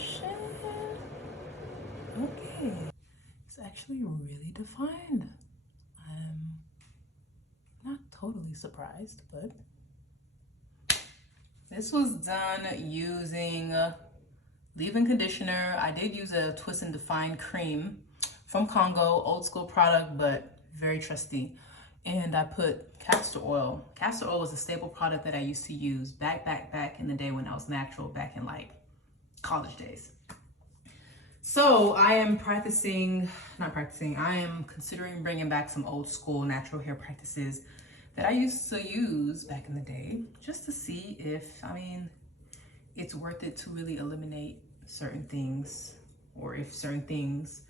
definition. Okay, it's actually really defined. I'm not totally surprised, but this was done using leave-in conditioner. I did use a Twist and Define cream from Congo, old school product, but very trusty. And I put castor oil. Castor oil was a staple product that I used to use back in the day when I was natural, back in like college days. So I am I am considering bringing back some old school natural hair practices that I used to use back in the day, just to see if, it's worth it to really eliminate certain things, or if certain things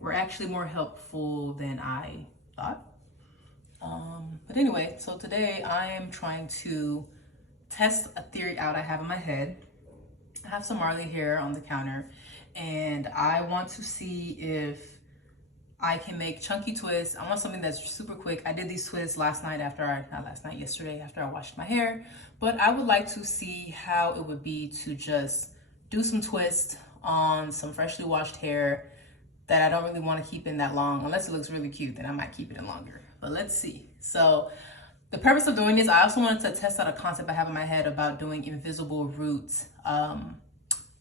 were actually more helpful than I thought. But anyway, so today I am trying to test a theory out I have in my head. I have some Marley hair on the counter, and I want to see if I can make chunky twists. I want something that's super quick. I did these twists yesterday after I washed my hair, but I would like to see how it would be to just do some twists on some freshly washed hair that I don't really want to keep in that long. Unless it looks really cute, then I might keep it in longer, but let's see. So the purpose of doing this, I also wanted to test out a concept I have in my head about doing invisible root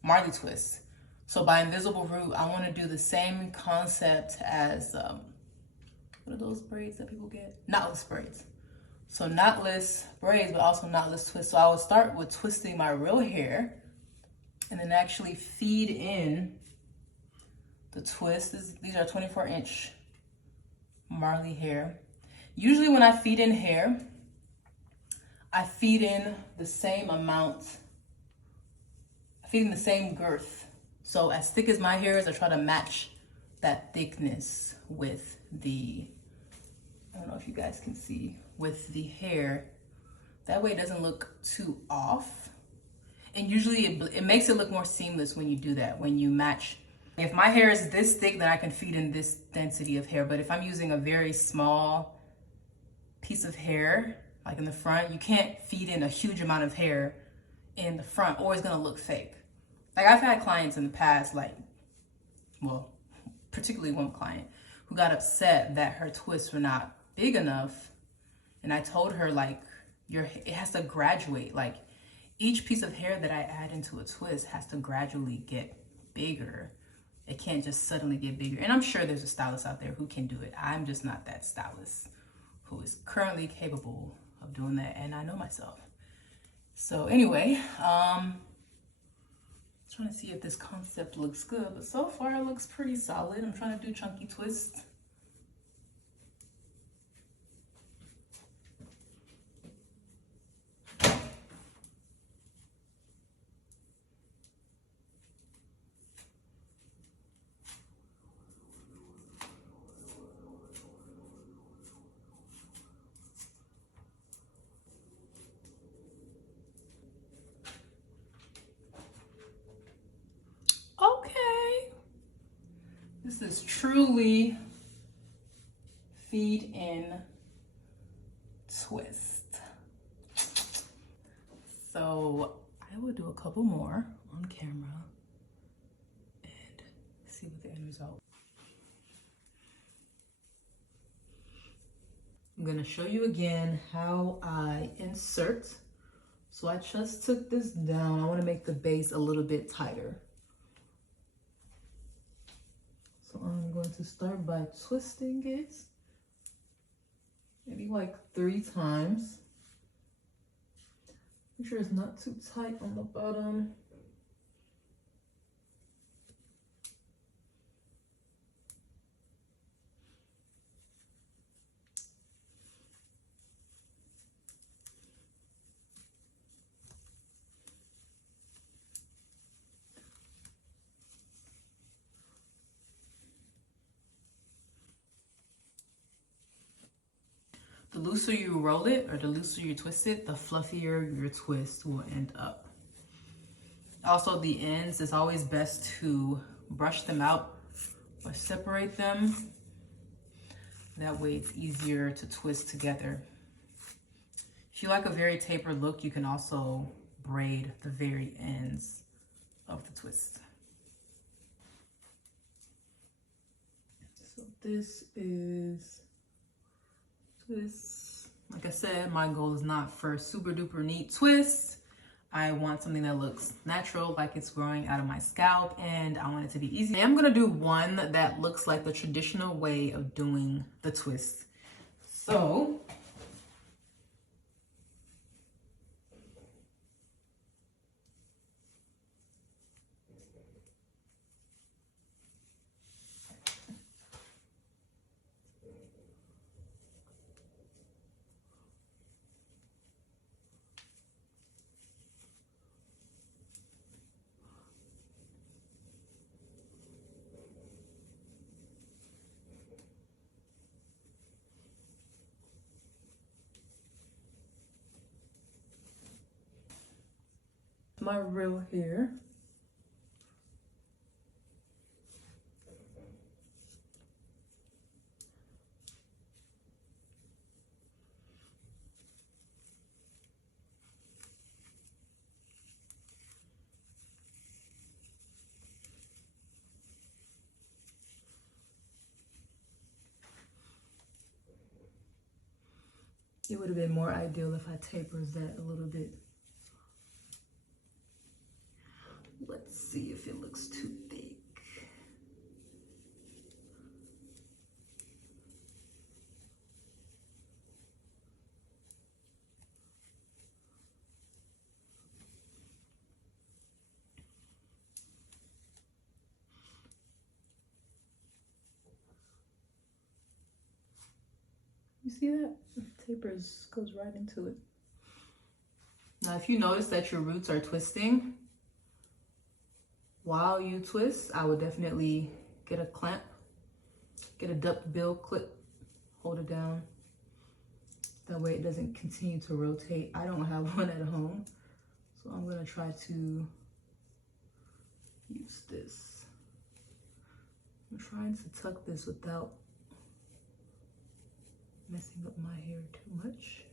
Marley twists. So by invisible root, I want to do the same concept as, what are those braids that people get? Knotless braids. So knotless braids, but also knotless twists. So I would start with twisting my real hair and then actually feed in the twist. These are 24-inch Marley hair. Usually when I feed in hair, I feed in the same amount, the same girth. So as thick as my hair is, I try to match that thickness with the, I don't know if you guys can see, with the hair. That way it doesn't look too off. And usually it makes it look more seamless when you do that, when you match. If my hair is this thick, then I can feed in this density of hair. But if I'm using a very small piece of hair, like in the front, you can't feed in a huge amount of hair in the front, or it's gonna look fake. Like I've had clients in the past, particularly one client who got upset that her twists were not big enough. And I told her, like, it has to graduate. Like each piece of hair that I add into a twist has to gradually get bigger. It can't just suddenly get bigger. And I'm sure there's a stylist out there who can do it. I'm just not that stylist who is currently capable of doing that, and I know myself. So anyway, trying to see if this concept looks good, but so far it looks pretty solid. I'm trying to do chunky twists. This is truly feed in twist. So I will do a couple more on camera and see what the end result. I'm gonna show you again how I insert. So I just took this down. I want to make the base a little bit tighter. So I'm going to start by twisting it, maybe like 3 times. Make sure it's not too tight on the bottom. The looser you roll it, or the looser you twist it, the fluffier your twist will end up. Also, the ends, it's always best to brush them out or separate them. That way it's easier to twist together. If you like a very tapered look, you can also braid the very ends of twist. So this is twist. Like I said, my goal is not for super duper neat twists. I want something that looks natural, like it's growing out of my scalp, and I want it to be easy. I am gonna do one that looks like the traditional way of doing the twist. So my real hair. It would have been more ideal if I tapers that a little bit. Let's see if it looks too thick. You see that? It tapers, goes right into it. Now, if you notice that your roots are twisting, while you twist, I would definitely get a clamp, get a duck bill clip, hold it down. That way it doesn't continue to rotate. I don't have one at home, so I'm gonna try to use this. I'm trying to tuck this without messing up my hair too much.